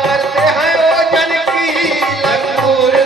करते हैं ओ जन की लंगूर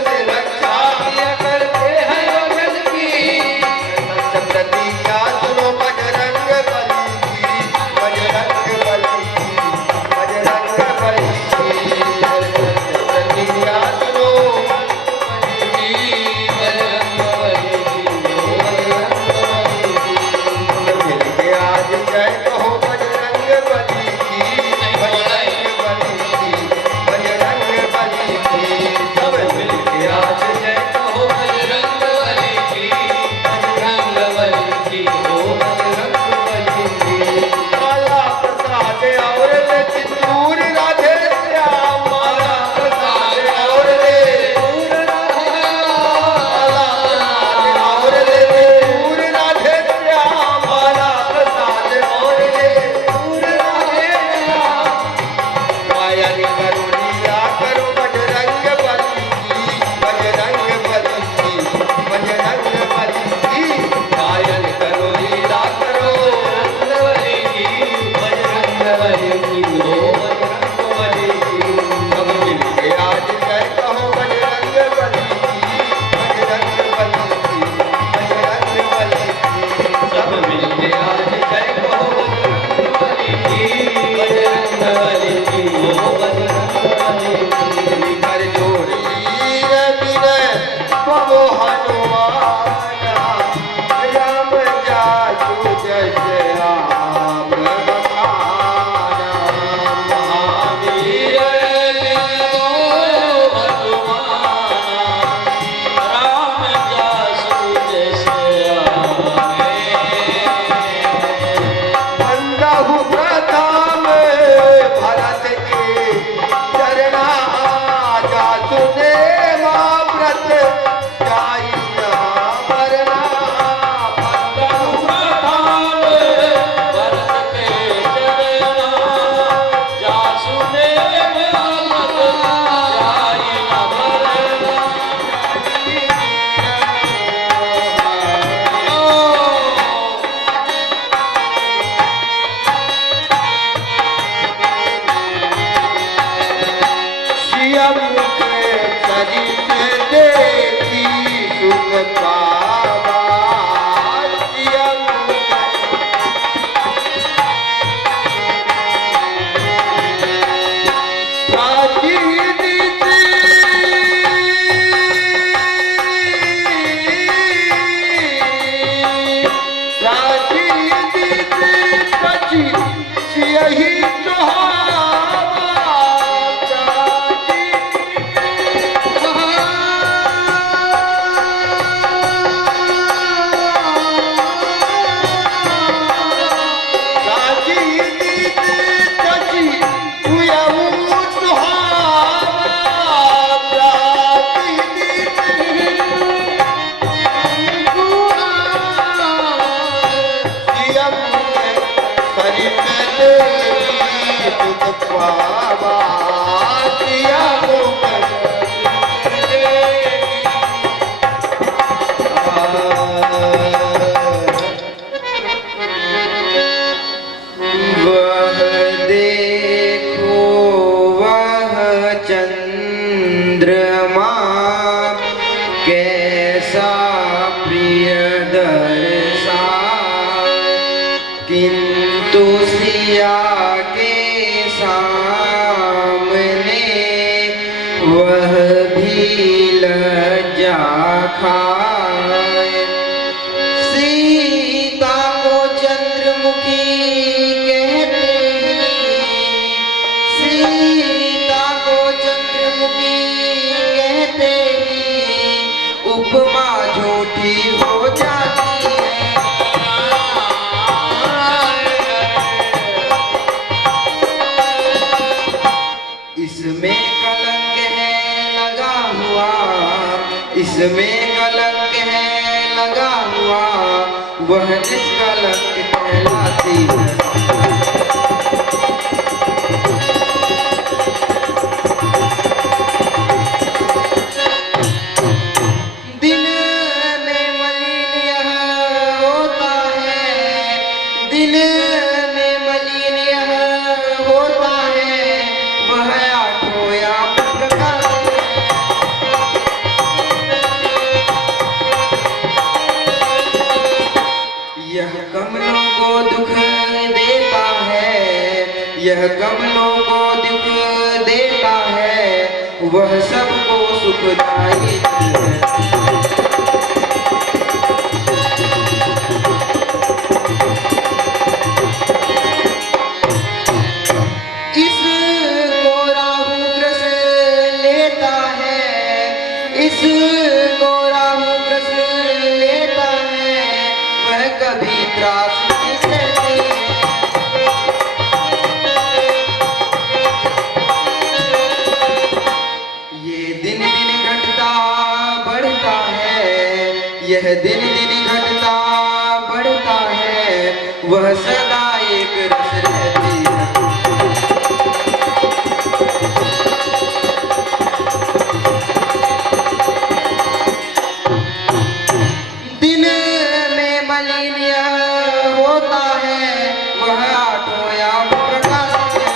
चंद्रमा कैसा प्रिय दर्शाए, किंतु सिया के सामने वह भी लज्जा खाए। सीता को चंद्रमुखी कहते, सीता को चंद्रमुखी कहते ही उपमा झूठी हो जाती है। इसमें कलंक है लगा हुआ, इसमें कलंक है लगा हुआ, वह निष्कलंक कहलाती है। दिल में मलिन यह होता है, दिल में मलिन यह होता है, वह आठों या प्रकार यह कमलों को दुख देता है, यह कमलों को दुख देता है, वह सबको सुखदाई है। इसको राहु ग्रस लेता है, इसको राहु ग्रस लेता है, वह कभी त्रास नहीं सहती है। ये दिन दिन घटता बढ़ता है, यह दिन दिन घटता बढ़ता है, वह सदा एक रस रहती है। दिन में मलिन यह होता है, वह आठों या प्रकार है।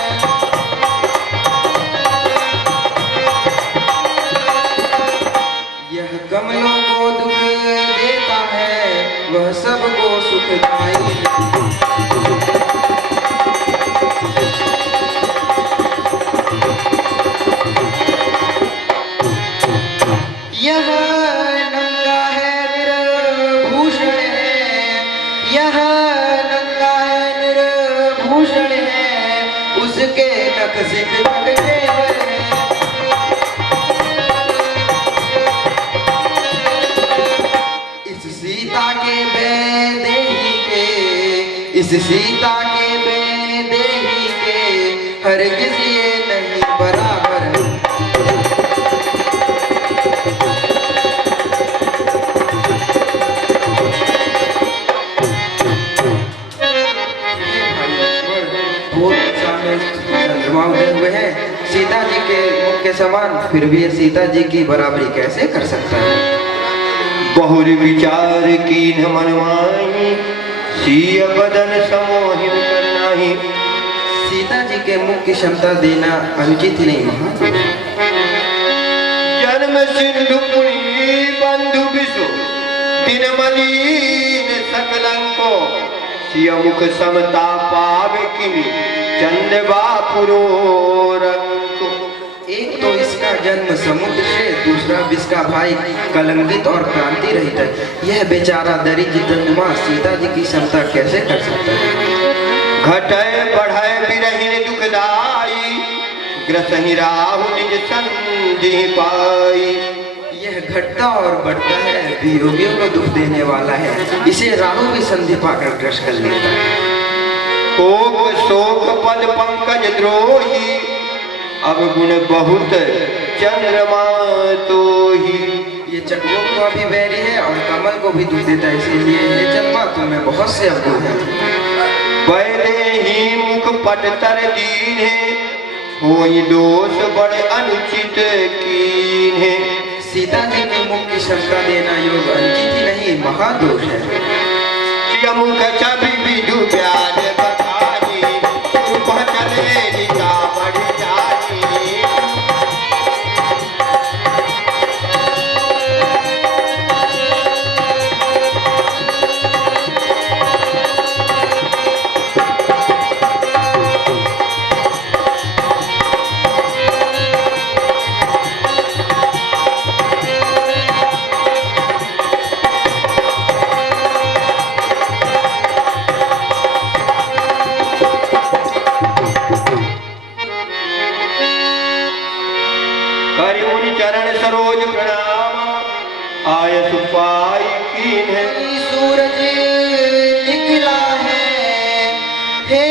यह कमलों को दुख देता है, वह सबको सुखदाई है। यह नंगा है निर्भूषण है, यह नंगा है निर्भूषण है, उसके नख सिख तक जेवर है। इस सीता के बेदेही के, इस सीता के बेदेही के हरगिज़ ये नहीं बराबर है। के समान, फिर भी ये सीता जी की बराबरी कैसे कर सकता है? बहुर विचार कीन मनमाही, सिय बदन समोहित करनाही। सीता जी के मुख की क्षमता देना अनुचित ही नहीं महाराज। जन्म सिंधु पुनी बंधु विषु, दिन मलिन सकलंको। सिय मुख समता पावे किमि, चंदवा पुरो रंको। एक तो इसका जन्म समुद्र से, दूसरा इसका भाई कलंकित और क्रांति रहित है। यह बेचारा दरिद्र धनुमा सीता जी की क्षमता कैसे कर सकता है? घटय बढ़य बिरहिन दुखदाई, ग्रसहि राहु निज संधि पाई। यह घटता और बढ़ता है, वियोगियों को दुख देने वाला है। इसे राहु भी संधि पाकर ग्रस कर लेता है। कोक शोक पद पंकज द्रोही, अब गुण बहुत चंद्रमा तोही। ये चकोर को भी बैरी है और कमल को भी दुख देता है, इसीलिए हे चंपा तुम्हें बहुत से अवगुण हैं। बैदे ही मुख पट तर दीन्हे, होई दोष बड़े अनुचित कीन्हे। सीता जी के मुख की क्षमता देना योग अनुचित ही नहीं महादोष है। सिय मुख छवि विधु व्याज बखानी, रूप चले निका बढ़ जानी। चरण सरोज प्रणाम, आय सुपाई कीन है। सूरज निकला है, हे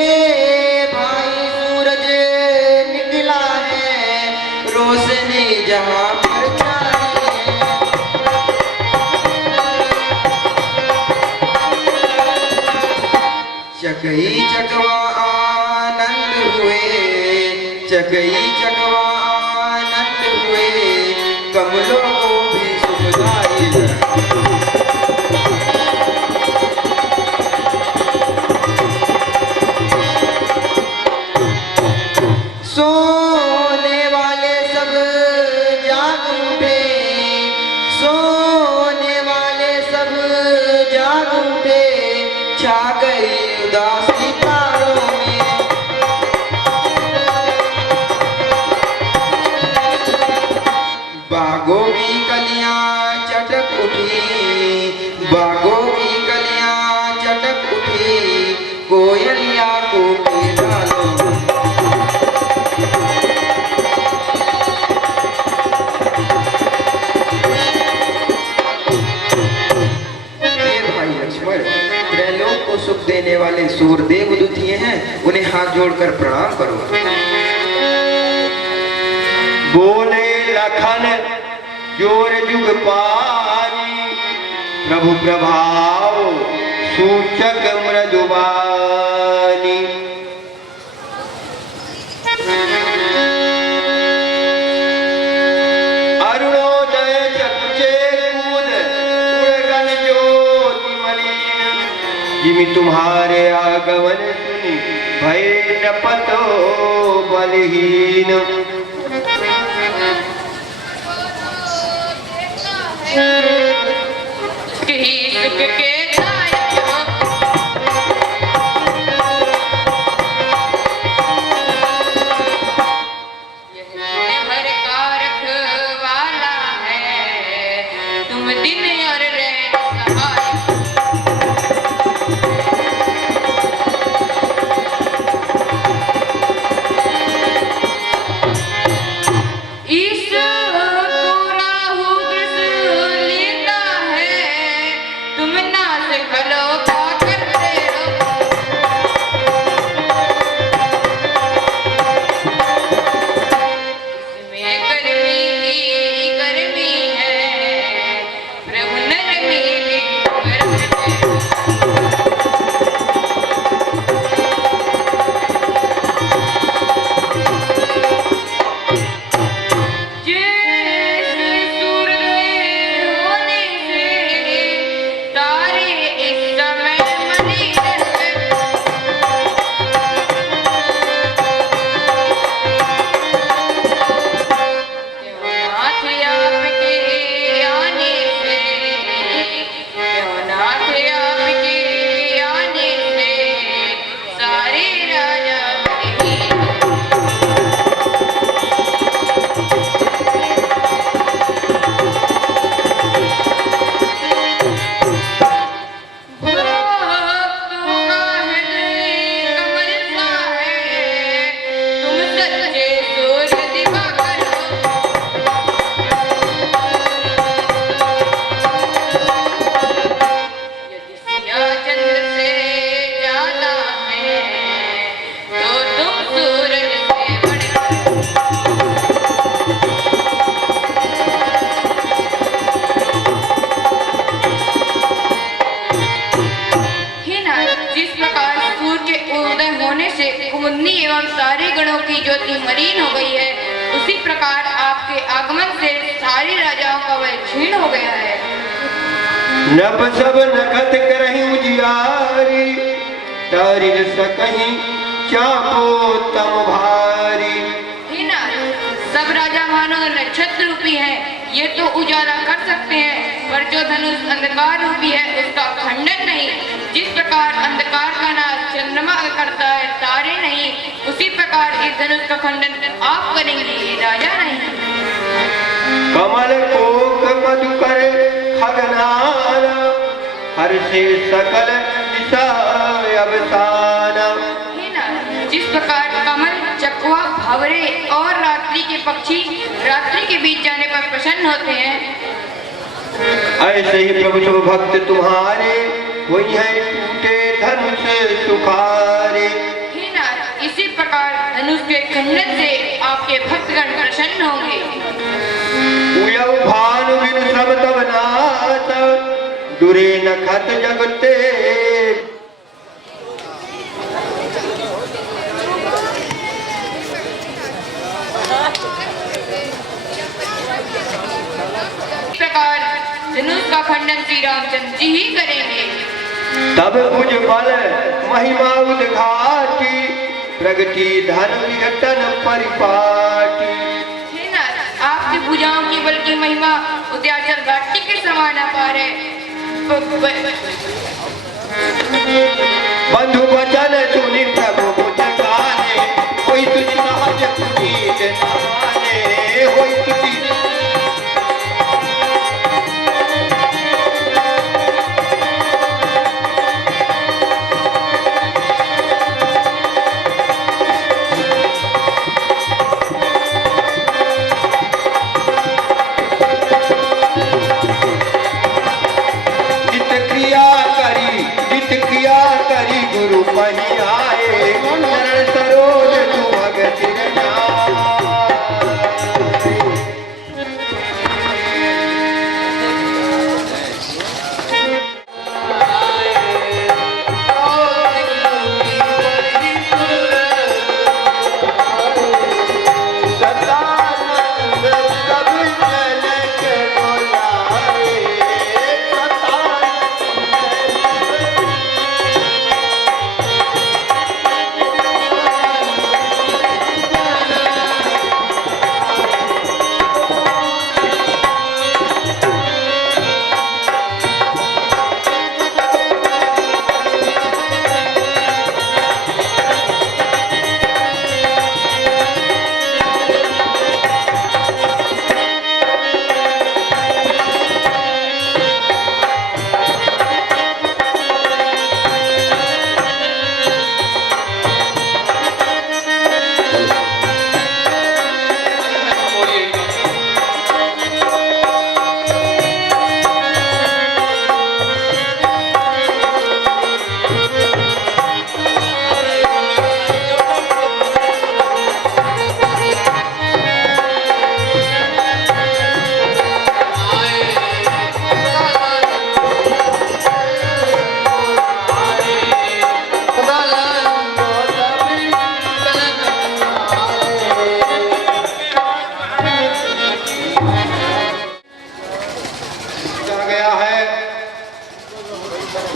भाई सूरज निकला है, रोशनी जहां पर छाई। चकई चकवा आनंद हुए, चकई चकवा आनंद हुए, कमलों को भी सुखदाई। सोने वाले सब जाग उठे, सोने वाले सब जाग उठे, छा गई उदासी तारों में। बागों की कलियां चटक उठी, बागों की कलियां चटक उठी, कोयलिया को के डालों में। त्रैलोक को सुख देने वाले सूर्यदेव द्वितीय हैं, उन्हें हाथ जोड़कर प्रणाम करो। बोले लखन जोर जुग पानी, प्रभु प्रभाव सूचक मृदुबानी। अरुणोदय चकुचे कूद, उड़गन ज्योति मलिन। जिमि तुम्हारे आगमन सुनी, भय न पतो बलहीन। सुख के दायक हो, यह भर का रखवाला है, तुम दिन और रैन सहाय। प्रकार आपके आगमन से सारी राजाओं का वह क्षीण हो गया है। नभ सब नखत करही उजियारी, तारी सकहीं चापो तम भारी। ही ना, सब राजा मानो नक्षत्र रूपी है, ये तो उजाला कर सकते हैं, पर जो धनुष अंधकार रूपी है उसका खंडन नहीं। जिस प्रकार अंधकार का नाश चंद्रमा करता है, तारे नहीं, उसी प्रकार इस धनुष का खंडन आप करेंगे, राजा नहीं। कमल कोक मधुकर खगनाना, हर्षे सकल दिशा अवसाना। ही ना, जिस प्रकार कमल, चकवा, भंवरे और रात्रि के पक्षी रात्रि के बीच जाने पर प्रसन्न होते हैं, ऐसे ही प्रभु शुभ भक्त तुम्हारे, वही है टूटे धनुष सुखारे। ही ना, इसी प्रकार धनुष के खंडन से आपके भक्तगण प्रसन्न होंगे। उयव भानु बिनु श्रम तब नाथ, दुरे नखत जगते। इस प्रकार धनुष का खंडन श्री रामचंद्र जी ही करेंगे। तब भुज बल महिमा उद्घाटी, प्रगति धन विघटन परिपाटी। हे नाथ, आपकी भुजाओं की बल की महिमा उद्याचल घाटी के समान अपार है। बंधु वचन सुनि प्रभु मुझ गाने, होई तुझ सहज पुनीत नहाने, होई तुझी। गुरु पही आए, चरण सरोज तू भगति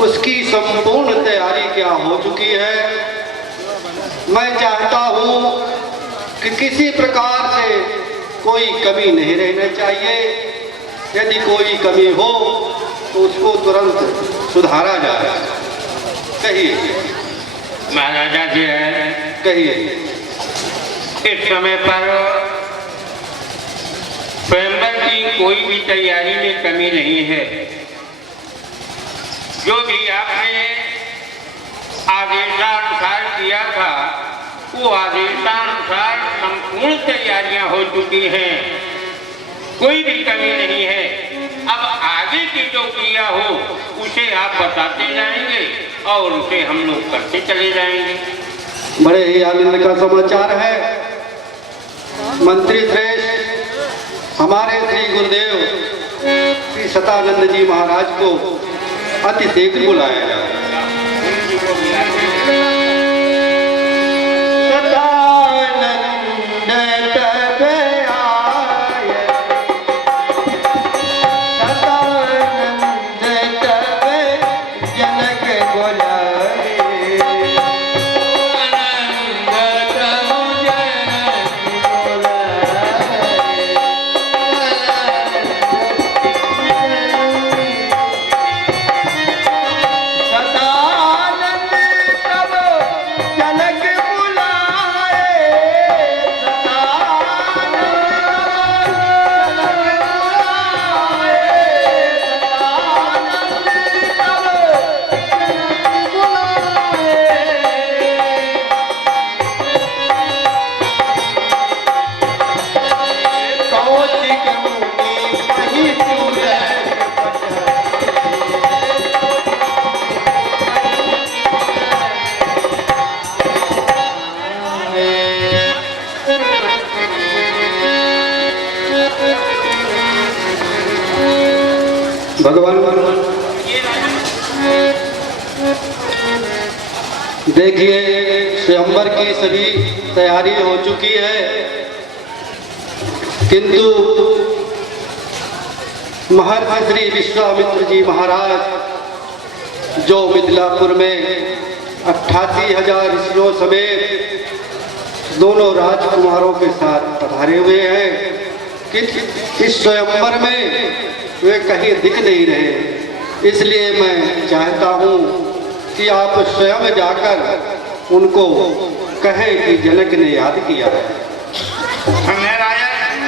उसकी संपूर्ण तैयारी क्या हो चुकी है। मैं चाहता हूं कि किसी प्रकार से कोई कमी नहीं रहना चाहिए। यदि कोई कमी हो तो उसको तुरंत सुधारा जाए। कहिए महाराजा जी, कहिए। इस समय पर स्वयंवर की कोई भी तैयारी में कमी नहीं है। जो भी आपने आदेशानुसार किया था, वो आदेशानुसार संपूर्ण तैयारियां हो चुकी हैं, कोई भी कमी नहीं है। अब आगे की जो क्रिया हो उसे आप बताते जाएंगे और उसे हम लोग करते चले जाएंगे। बड़े ही आनंद का समाचार है। मंत्री श्रेष्ठ हमारे श्री गुरुदेव श्री सतानंद जी महाराज को अति शीघ्र बुलाया जाए। सतानंद कब के मुनि वही तुरत भगवान देखिए स्वयंवर की सभी तैयारी हो चुकी है, किंतु महर्षि श्री विश्वामित्र जी महाराज जो मिथिलापुर में 88,000 ऋषियों समेत दोनों राजकुमारों के साथ पधारे हुए हैं कि इस स्वयंवर में वे कहीं दिख नहीं रहे। इसलिए मैं चाहता हूँ कि आप स्वयं जाकर उनको कहें कि जनक ने याद किया है। समय राजन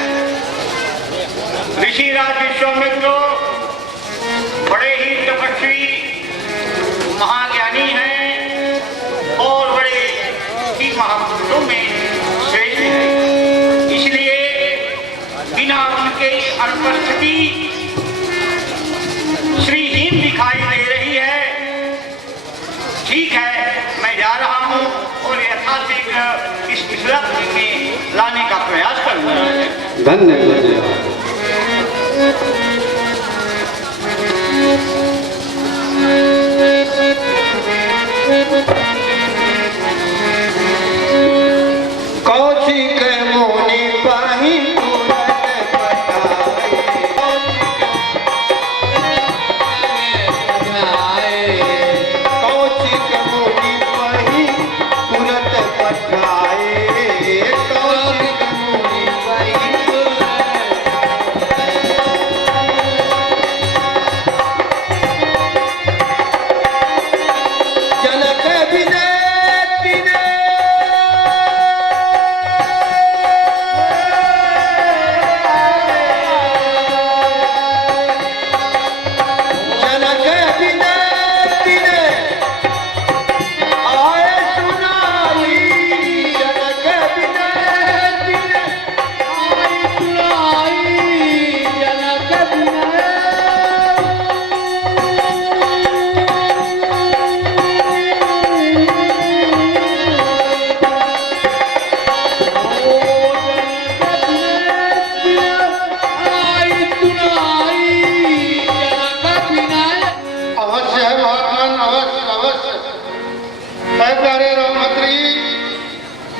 ऋषिराज विश्वामित्र बड़े ही तपस्वी महाज्ञानी हैं और बड़े ही महापुरुषों में श्रेष्ठ हैं। इसलिए बिना उनके अनुपस्थिति श्रीहीन दिखाई दे रही है। ठीक है, मैं जा रहा हूँ और यथाशीघ्र इस मिथिलापुर में लाने का प्रयास करूँगा। धन्यवाद। कौशिक मुनि पाहि तुरत पठाए, कौशिक मुनि पाहि तुरत पठाए, कौशिक मुनि पाहि जनक विजय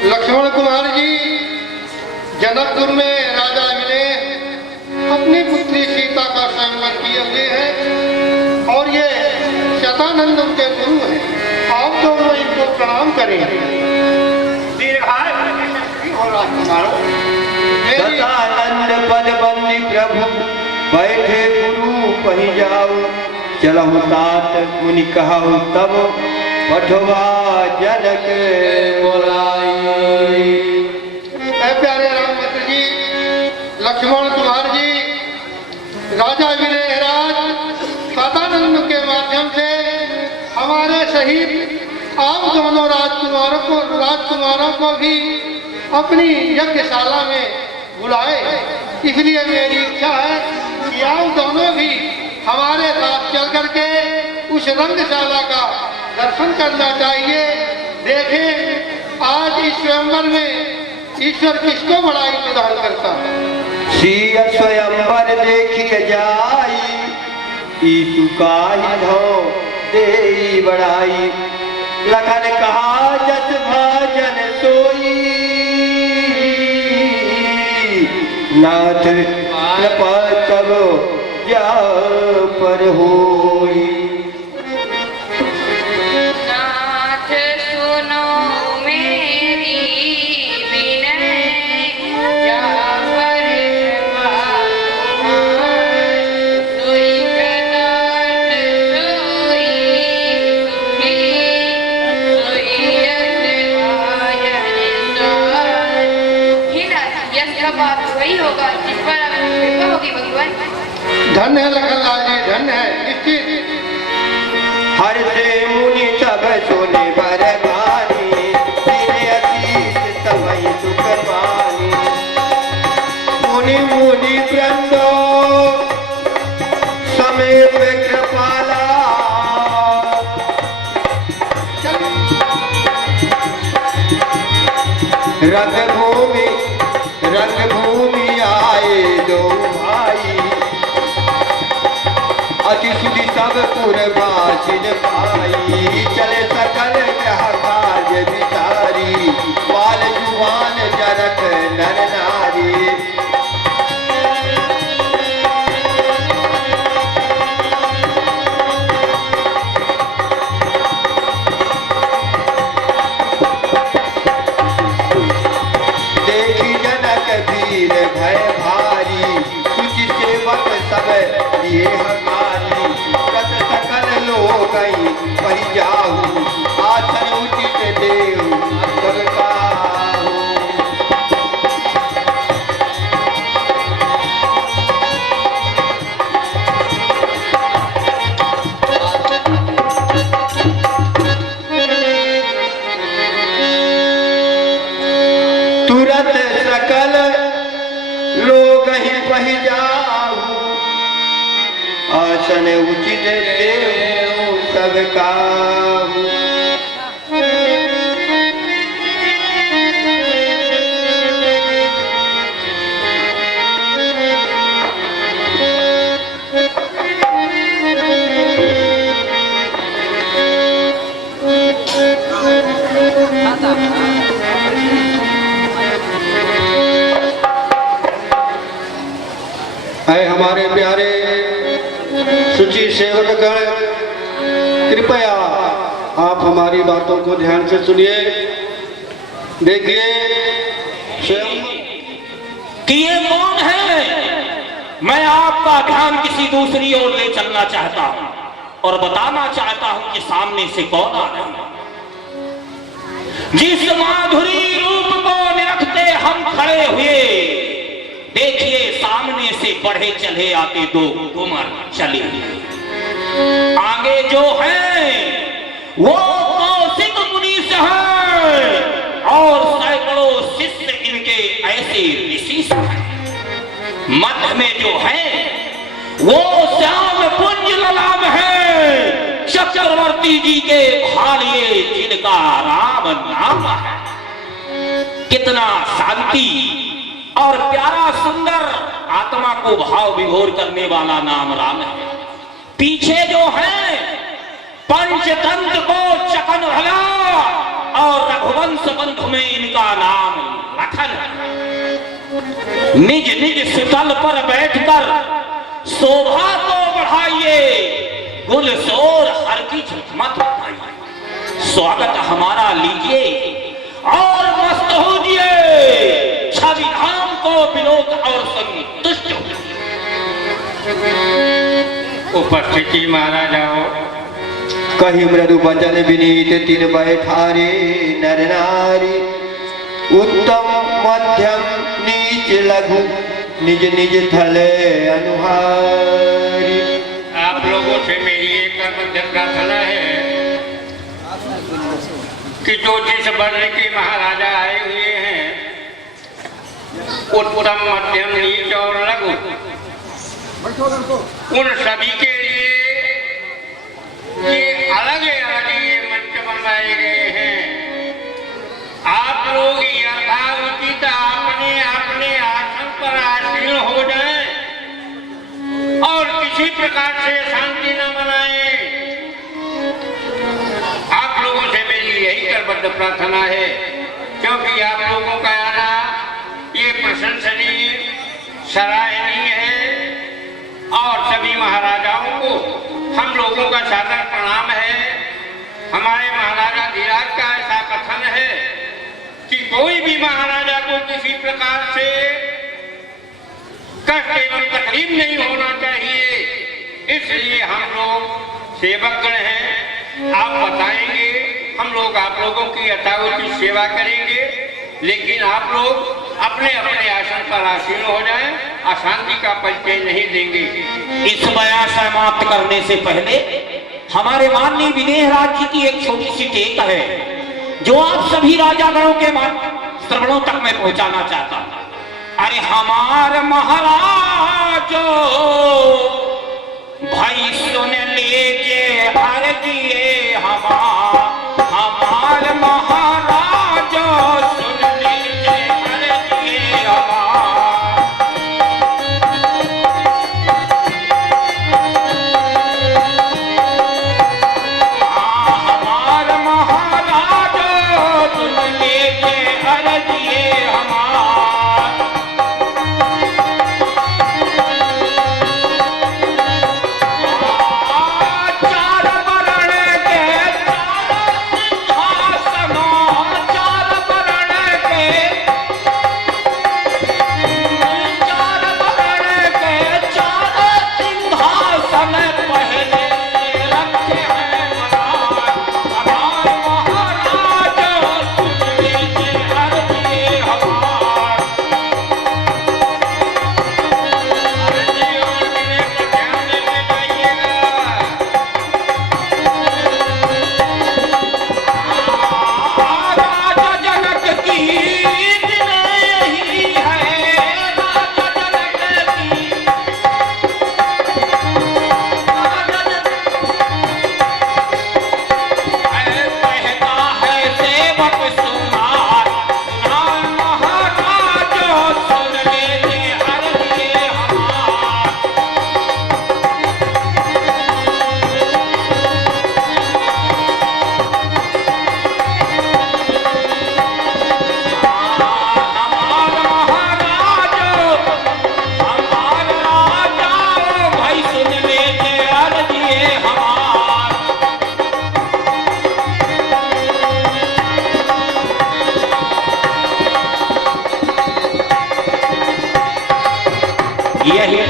लक्ष्मण कुमार जी जनकपुर में राजा मिले, अपनी पुत्री सीता का स्वयंवर किए हुए हैं और ये शतानंद उनके गुरु हैं। आप दोनों इनको प्रणाम करें। शतानंद पद बंदी प्रभु बैठे गुरु पही जाऊ, चलहु तात मुनि कहु तब पठवा जनक बोलाई। प्यारे रामचंद्र जी, लक्ष्मण कुमार जी, राजा विनयराज शतानंद के माध्यम से हमारे शहीद आप दोनों राजकुमारों को भी अपनी यज्ञशाला में बुलाए। इसलिए मेरी इच्छा है कि आप दोनों भी हमारे साथ चल करके उस रंगशाला का दर्शन करना चाहिए। देखें आज इस स्वयंवर में ईश्वर किसको बड़ाई प्रदान करता है। सिय स्वयंवर देखिए जाई, ईसु का ही धो देई बड़ाई। लखन कहा जस भाजन सोई, नाथ कृपा करो जा पर होई। नाथ सुनो मेरी विनय, जा पर कृपा तुम्हार। सोई कदाच सोई सुखी, सोई यश भाजन स्वार। हे नाथ, यश का बात वही होगा जिस पर आपकी कृपा होगी भगवान। धन्य है लखनलाल जी, धन्य है। निश्चित हर से मुनि सब सोने बरगानी, सीने अतीत तवई सुख पानी। मुनि मुनि रंगभूमि आए दो भाई, अति सुधि सब पुरवासिन पाई। चले सकल ग्रह कार्य विचारी, बाल जुबान जरत नर नारी। देखी जनक वीर भय भारी, सुचि सेवक सब लिए हमारी। कत सकल लोग पहि जाहु, आसन उचित देहु सब काहू। तुरत सकल लोग ही पहि जाहु, आसन उचित देहु सब काहू। है हमारे प्यारे सुचि सेवक गण, कृपया आप हमारी बातों को ध्यान से सुनिए। देखिए स्वयं कि ये कौन है। मैं आपका ध्यान किसी दूसरी ओर ले चलना चाहता हूं और बताना चाहता हूं कि सामने से कौन आ रहा है। जिस माधुरी रूप को निरखते हम खड़े हुए, देखिए सामने से बढ़े चले आते दो कुमार चले। आगे जो है वो कौशिक मुनि से है और सैकड़ों शिष्य इनके ऐसे ऋषि से हैं। मध्य में जो है वो श्याम पुंज ललाम है, चक्रवर्ती जी के भालिए जिनका राम नाम है। कितना शांति और प्यारा सुंदर आत्मा को भाव विभोर करने वाला नाम राम है। पीछे जो है पंचतंत्र को चकन भला और रघुवंश बंधु में इनका नाम लखन है। निज निज सुतल पर बैठकर शोभा को बढ़ाइए, गुलशोर हर की मत उठाइए। स्वागत हमारा लीजिए और मस्त होजिए, छवि धाम को विलोक और संतुष्ट हो। उपस्थिति महाराजाओं, कही मृदु वचन विनीत तिन बैठारे नर नारी। उत्तम मध्यम नीच लघु निज निज थल अनुहारी। आप लोगों से मेरी एक मध्य प्रार्थना है कि जो जिस वर्ण के महाराजा आए हुए हैं, उत्तम मध्यम नीच और लघु, उन सभी के लिए ये अलग अलग ये मंच बनवाए गए हैं। आप लोग यथाउचित अपने अपने आसन पर आसीन हो जाएं और किसी प्रकार से शांति न बनाएं। आप लोगों से मेरी यही करबद्ध प्रार्थना है, क्योंकि आप लोगों का आना ये प्रशंसनीय सराहनीय है और सभी महाराजाओं को हम लोगों का सादर प्रणाम है। हमारे महाराजा धीराज का ऐसा कथन है कि कोई भी महाराजा को किसी प्रकार से कष्ट एवं तकलीफ नहीं होना चाहिए। इसलिए हम लोग सेवकगण हैं, आप बताएंगे, हम लोग आप लोगों की यथाउचित सेवा करेंगे, लेकिन आप लोग अपने अपने आसन पर आसीन हो जाएं, अशांति का परिचय नहीं देंगे। इस बयान समाप्त करने से पहले हमारे माननीय विदेह राज जी की एक छोटी सी टेक है जो आप सभी राजागणों के श्रवणों तक मैं पहुंचाना चाहता हूं। अरे हमार महाराज भाई सुन लीजिए अर्जिए हमार महाराज सुन लीजिए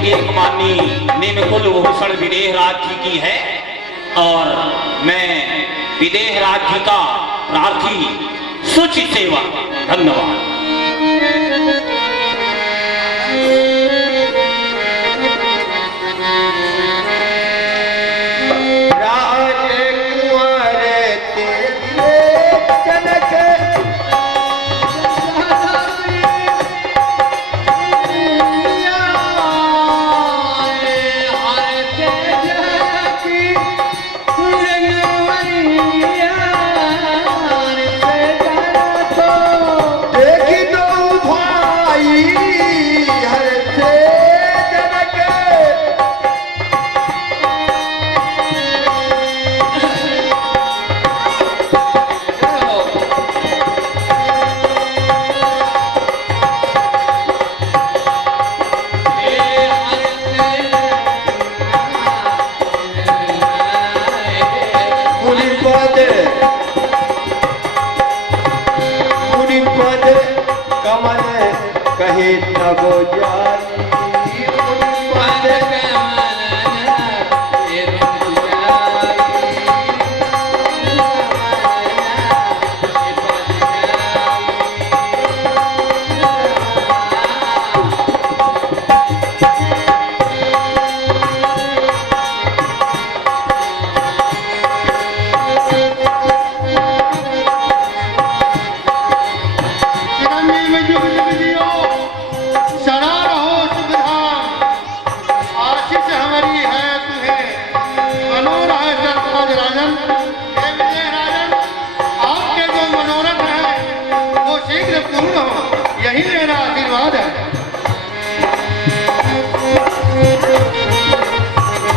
एक माननी निमकुल भूषण विदेह राज जी की है और मैं विदेह राज जी का प्रार्थी सुचि सेवा। धन्यवाद।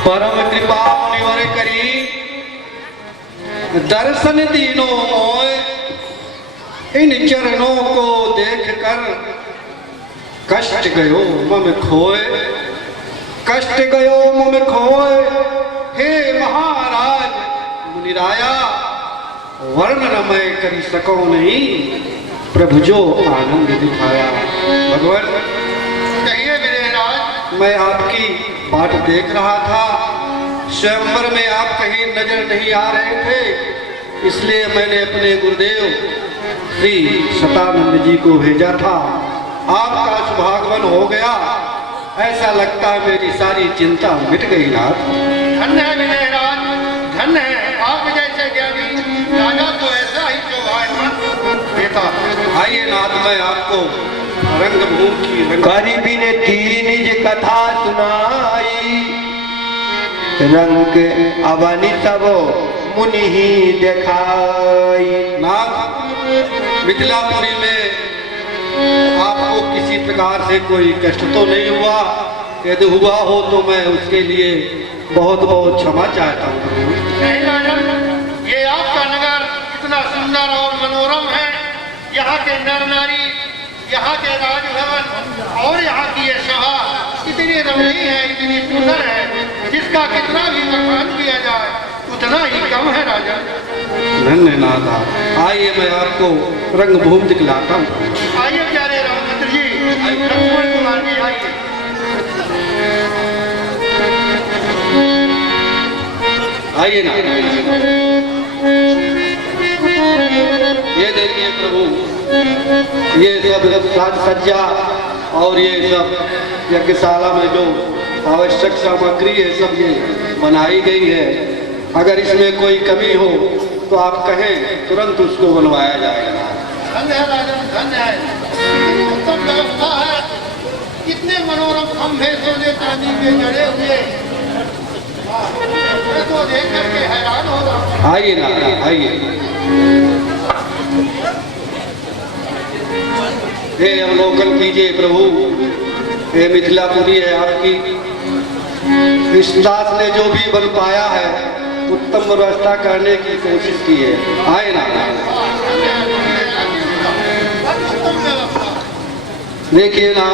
परम कृपा मुनिवर करी दर्शन दीनों मोय, इन चरणों को देखकर कष्ट गयो मम खोए, कष्ट गयो मम खोए। हे महाराज मुनिराया, वर्णन मैं कर सकूं नहीं, प्रभु जो आनंद दिखाया। भगवान कहिए विदेहराज। मैं आपकी बाट देख रहा था, स्वयंवर में आप कहीं नजर नहीं आ रहे थे, इसलिए मैंने अपने गुरुदेव श्री सतानंद जी को भेजा था। आपका सुभागमन हो गया, ऐसा लगता है मेरी सारी चिंता मिट गई नाथ। धन्य है विदेहराज, धन्य है। आप जैसे ज्ञानी राजा को ऐसा ही शोभायमान देता। आइए नाथ, मैं आपको रंगभूमि की गरीबी ने तीरी निज कथा सुनाई, रंग अवनी सबो मुनि ही दिखाई। नाथ, मिथिलापुरी में आपको किसी प्रकार से कोई कष्ट तो नहीं हुआ? यदि हुआ हो तो मैं उसके लिए बहुत बहुत क्षमा चाहता हूँ। नहीं राजन, ये आपका नगर इतना सुंदर और मनोरम है। यहाँ के नर नारी, यहाँ के राजभवन और यहाँ की ये सभा इतनी रमणीय है, इतनी सुंदर है, जिसका कितना भी बखान किया जाए उतना ही कम है राजा। धन्यनाथ, आइए मैं आपको रंगभूमि दिखलाता हूँ। आइए प्यारे रामचंद्र जी, लक्ष्मण कुमार जी आइए। आइए ना, ये देखिए प्रभु, ये सब साज सज्जा और ये सब यज्ञशाला में जो आवश्यक सामग्री है सब ये बनाई गई है। अगर इसमें कोई कमी हो तो आप कहें, तुरंत उसको बनवाया जाएगा। धन्य है राजन, धन्य है। इतनी उत्तम व्यवस्था है, कितने मनोरम खंभे सोने चांदी के जड़े हुए, मैं तो देख करके हैरान हो रहा हूँ। आइए ना, आइए। हे अवलोकन कीजिए प्रभु, ये मिथिलापुरी है आपकी। इस दास ने जो भी बन पाया है उत्तम व्यवस्था करने की कोशिश की है। आए ना, उत्तम व्यवस्था। देखिए ना,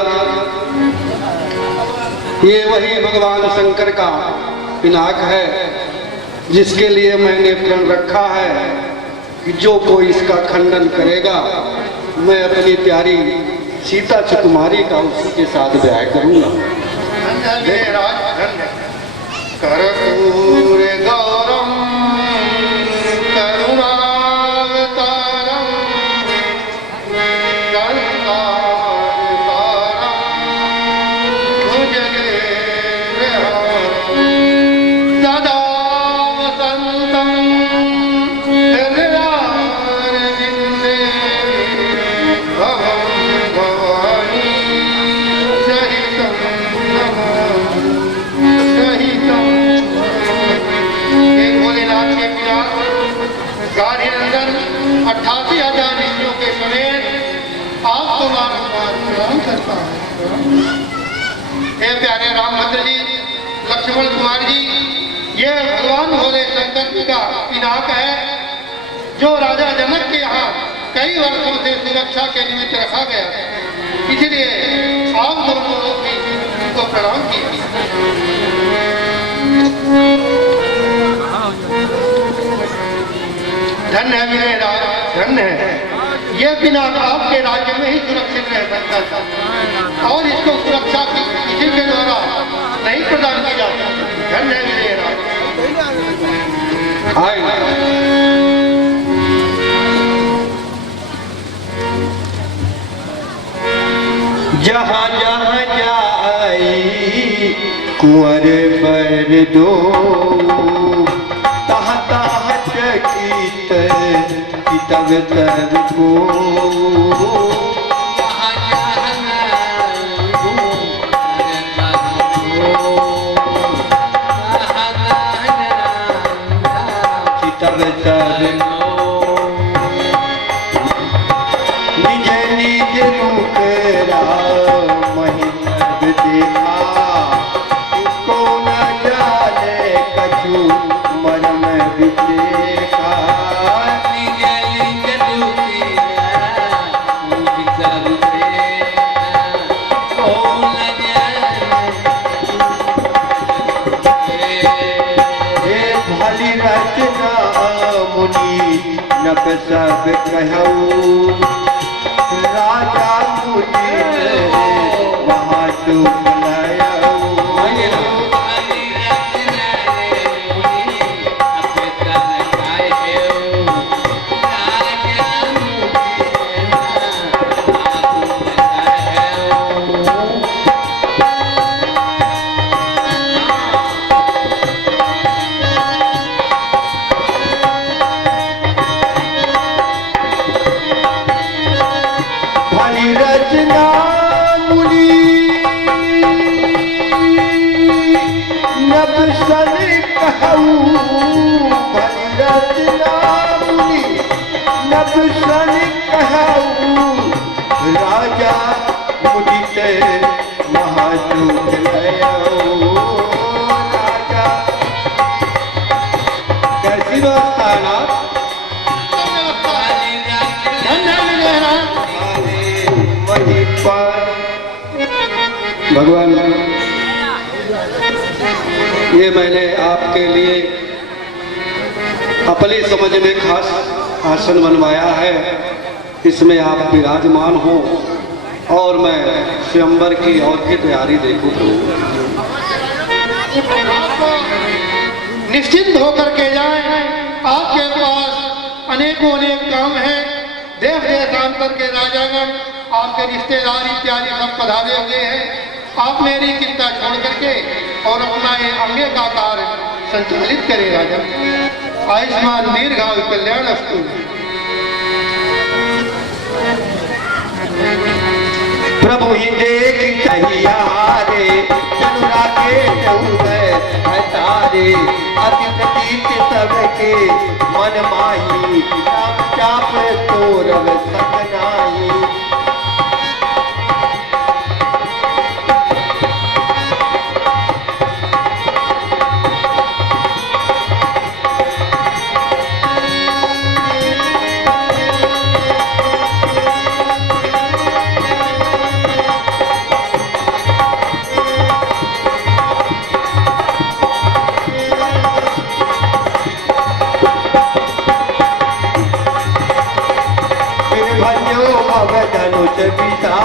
ये वही भगवान शंकर का पिनाक है जिसके लिए मैंने प्रण रखा है कि जो कोई इसका खंडन करेगा मैं अपनी प्यारी सीता सुकुमारी का उसी के साथ ब्याह करूंगा। धन्य मेरे राज धन्य। कर्पूर गौरम करुणावतारम संसारसारम भुजगेन्द्रहारम सदा वसन्तं हृदयारविन्दे भवं भवानी सहितं हे भोलेनाथ के पिता गाड़ी नंदन 88,000 ऋषियों के समेत आपको प्रणाम करता हूँ। हे प्यारे रामभद्र जी, लक्ष्मण कुमार जी, ये भगवान भोले शंकर जी का पिनाक है जो राजा जनक के यहाँ कई वर्षों से सुरक्षा के निमित्त रखा गया, इसलिए आप दोनों लोग भी उनको प्रणाम किया। धन्य है मेरे राज, धन्य है। ये पिनाक आपके राज्य में ही सुरक्षित रह सकता था और इसको सुरक्षा की किसी के द्वारा नहीं प्रदान की जा सकती। धन्य है मेरे राज। जहाँ जहाँ जाई कुंवर पर दो तहाँ तहाँ चकित तब तब को तब तब निज निज रूप देखा को न जाने कछु मरम विवेका भली रचना मुनि नब सब कहूँ राजा मुझे वहाँ चुप रचना मुनि नब सन कहूँ भली रचना मुनि नब सन कहूँ राजा मुदित महाचूक राजा। कैसी व्यवस्था है ना भगवान, ये मैंने आपके लिए अपनी समझ में खास आसन बनवाया है, इसमें आप विराजमान हो और मैं स्वयंवर की और की तैयारी देखूं। निश्चिंत होकर के जाएं, आपके पास अनेकों अनेक काम हैं। देव देशांतर के राजागण आपके रिश्तेदार इत्यादि सब पधारे हुए हैं। आप मेरी चिंता छोड़ करके और अपना ये अंगे का कार्य संचालित करें राजा। आयुष्मान दीर्घायु कल्याण अस्तु। प्रभु ही देख कहियारे चंद्रा के तारे अति प्रतीत सबके मन माही राम चाप तोरव सकनाई। धनुष पिता